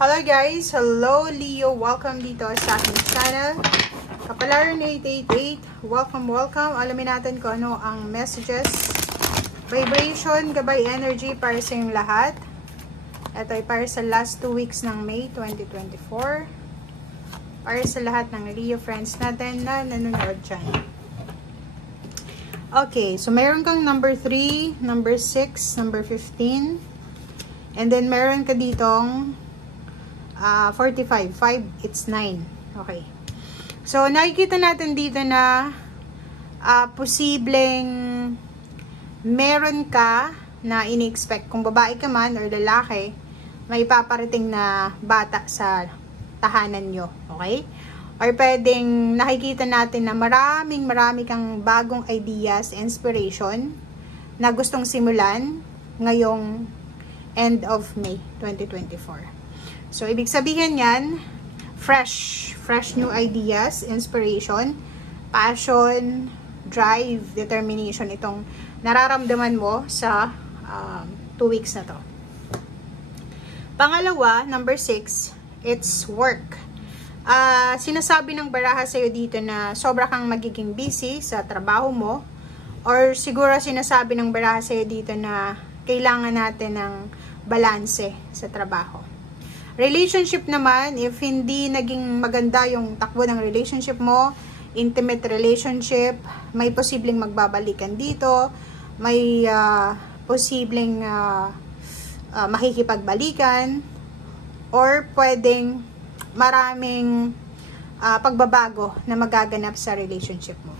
Hello guys! Hello Leo! Welcome dito sa aking channel. Kapalaran 888. Welcome. Alamin natin kung ano ang messages. Vibration, gabay energy para sa inyong lahat. Ito ay para sa last 2 weeks ng May 2024. Para sa lahat ng Leo friends natin na nanonood dyan. Okay, so meron kang number 3, number 6, number 15. And then meron ka ditong 45. 5, it's 9. Okay. So, nakikita natin dito na posibleng meron ka na ini-expect. Kung babae ka man or lalaki, may paparating na bata sa tahanan nyo. Okay? Or pwedeng nakikita natin na marami kang bagong ideas, inspiration na gustong simulan ngayong end of May 2024. So, ibig sabihin yan, fresh new ideas, inspiration, passion, drive, determination, itong nararamdaman mo sa 2 weeks na to. Pangalawa, number 6, it's work. Sinasabi ng baraha sa'yo dito na sobra kang magiging busy sa trabaho mo, or siguro sinasabi ng baraha sa'yo dito na kailangan natin ng balanse sa trabaho. Relationship naman, if hindi naging maganda yung takbo ng relationship mo, intimate relationship, may posibleng magbabalikan dito, may posibleng makikipagbalikan, or pwedeng maraming pagbabago na magaganap sa relationship mo.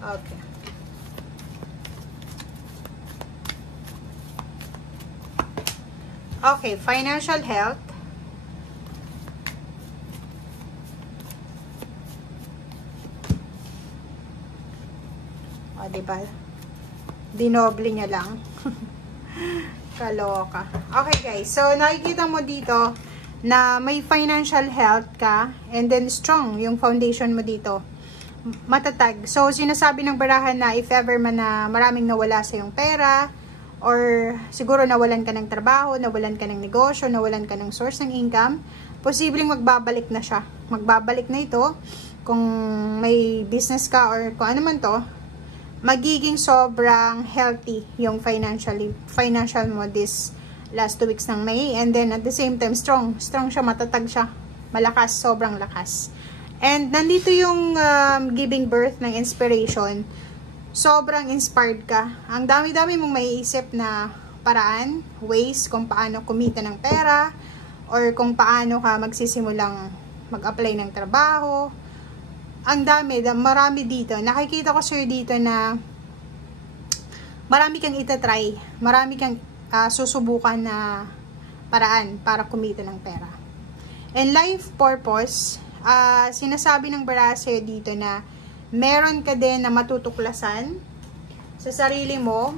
Okay. Okay, financial health. O, diba? Dinoble niya lang. Kaloka. Okay, guys. So, nakikita mo dito na may financial health ka and then strong yung foundation mo dito. Matatag. So, sinasabi ng barahan na if ever man na maraming nawala sa yung pera, or siguro nawalan ka ng trabaho, nawalan ka ng negosyo, nawalan ka ng source ng income, posibleng magbabalik na siya. Magbabalik na ito. Kung may business ka or kung ano man to, magiging sobrang healthy yung financial mo this last 2 weeks ng May. And then at the same time, strong siya, matatag siya. Malakas, sobrang lakas. And nandito yung giving birth ng inspiration. Sobrang inspired ka. Ang dami-dami mong maiisip na paraan, ways kung paano kumita ng pera, or kung paano ka magsisimulang mag-apply ng trabaho. Ang dami, marami dito. Nakikita ko sa'yo dito na marami kang itatry, marami kang susubukan na paraan para kumita ng pera. And life purpose, sinasabi ng baraha sa'yo dito na meron ka din na matutuklasan sa sarili mo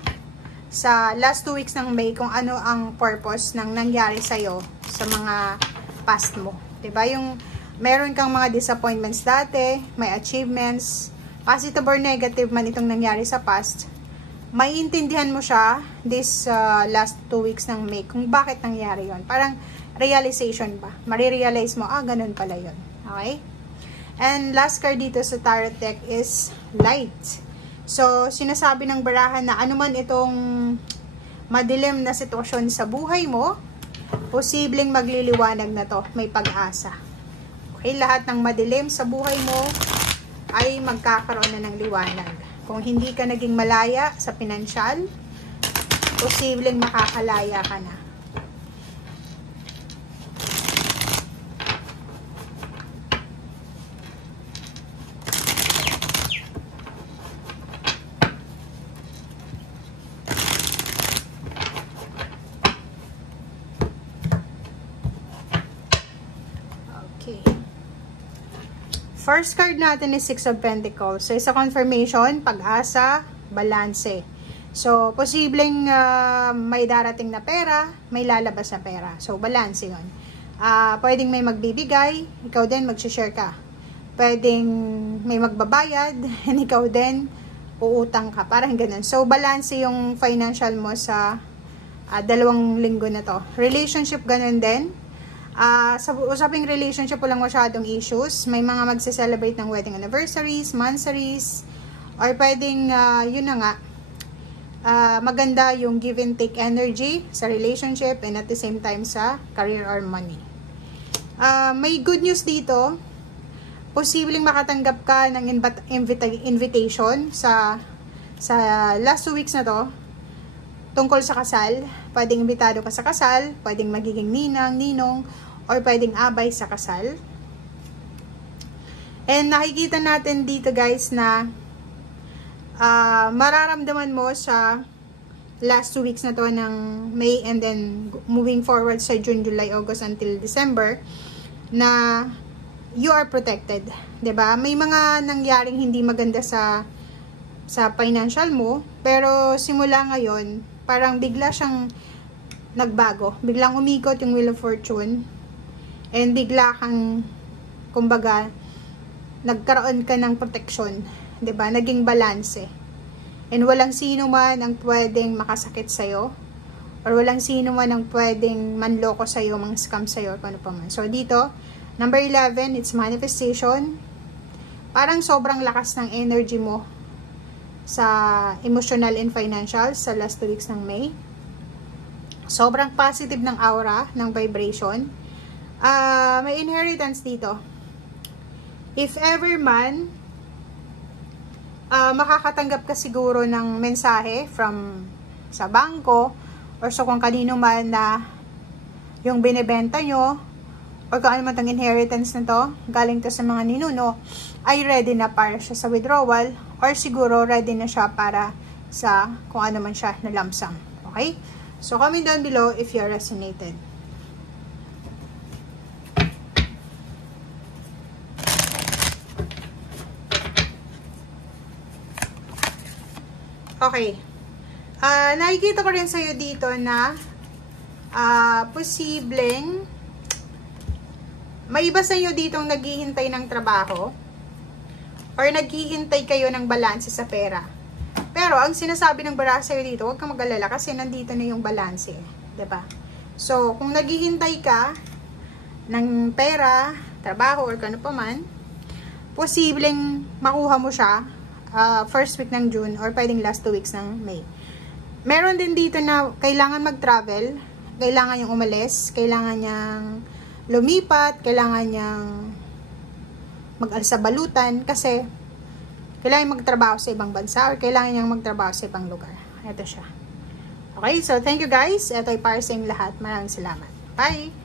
sa last 2 weeks ng May kung ano ang purpose ng nangyari sa'yo sa mga past mo. Diba? Yung meron kang mga disappointments dati, may achievements, positive or negative man itong nangyari sa past, maiintindihan mo siya this last 2 weeks ng May kung bakit nangyari yon. Parang realization ba? Marirealize mo, ganun pala yon. Okay? And last card dito sa tarot deck is light. So, sinasabi ng barahan na anuman itong madilim na sitwasyon sa buhay mo, posibleng magliliwanag na to. May pag-asa. Okay? Lahat ng madilim sa buhay mo ay magkakaroon na ng liwanag. Kung hindi ka naging malaya sa pinansyal, posibleng makakalaya ka na. First card natin is 6 of Pentacles. So, sa confirmation, pag-asa, balanse. So, posibleng may darating na pera, may lalabas na pera. So, balanse yun. Pwedeng may magbibigay, ikaw din magsishare ka. Pwedeng may magbabayad, and ikaw din uutang ka. Parang ganun. So, balance yung financial mo sa 2 linggo na to. Relationship, ganun din. Sa usaping relationship, walang masyadong issues. May mga magse-celebrate ng wedding anniversaries, monthsaries, or pwedeng, yun na nga, maganda yung give and take energy sa relationship and at the same time sa career or money. May good news dito. Posibleng makatanggap ka ng invitation sa last 2 weeks na to tungkol sa kasal. Pwedeng imbitado ka sa kasal, pwedeng magiging ninang, ninong, or pwedeng abay sa kasal. And nakikita natin dito guys na mararamdaman mo sa last 2 weeks na to ng May and then moving forward sa June, July, August until December na you are protected, 'di ba? May mga nangyaring hindi maganda sa financial mo, pero simula ngayon, parang bigla siyang nagbago. Biglang umikot yung Wheel of Fortune and bigla kang kumbaga nagkaroon ka ng protection, 'di ba? Naging balance. And walang sino man ang pwedeng makasakit sa iyo or walang sino man ang pwedeng manloko sa iyo, mga scam sa iyo, ano pa man. So dito number 11, it's manifestation. Parang sobrang lakas ng energy mo sa emotional and financial sa last 2 weeks ng May. Sobrang positive ng aura, ng vibration. May inheritance dito. If ever man, makakatanggap ka siguro ng mensahe from sa bangko or sa kung kanino man na yung binibenta nyo or kung ano man itong inheritance na to, galing to sa mga ninuno, ay ready na para siya sa withdrawal or siguro ready na siya para sa kung ano man siya na lump sum. Okay? So, comment down below if you resonated. Okay. Nakikita ko rin sa'yo dito na posibleng may iba sa inyo ditong naghihintay ng trabaho or naghihintay kayo ng balanse sa pera. Pero ang sinasabi ng baraha sa'yo dito, huwag kang mag-alala kasi nandito na yung balanse, 'di ba? So, kung naghihintay ka ng pera, trabaho or kano pa man, posibleng makuha mo siya first week ng June or pwedeng last 2 weeks ng May. Meron din dito na kailangan mag-travel, kailangan niyang umalis, kailangan niyang lumipat, kailangan niyang mag-alsabalutan kasi kailangan magtrabaho sa ibang bansa or kailangan niyang magtrabaho sa ibang lugar. Ito siya. Okay, so thank you guys. Ito ay para sa inyong lahat. Maraming salamat. Bye!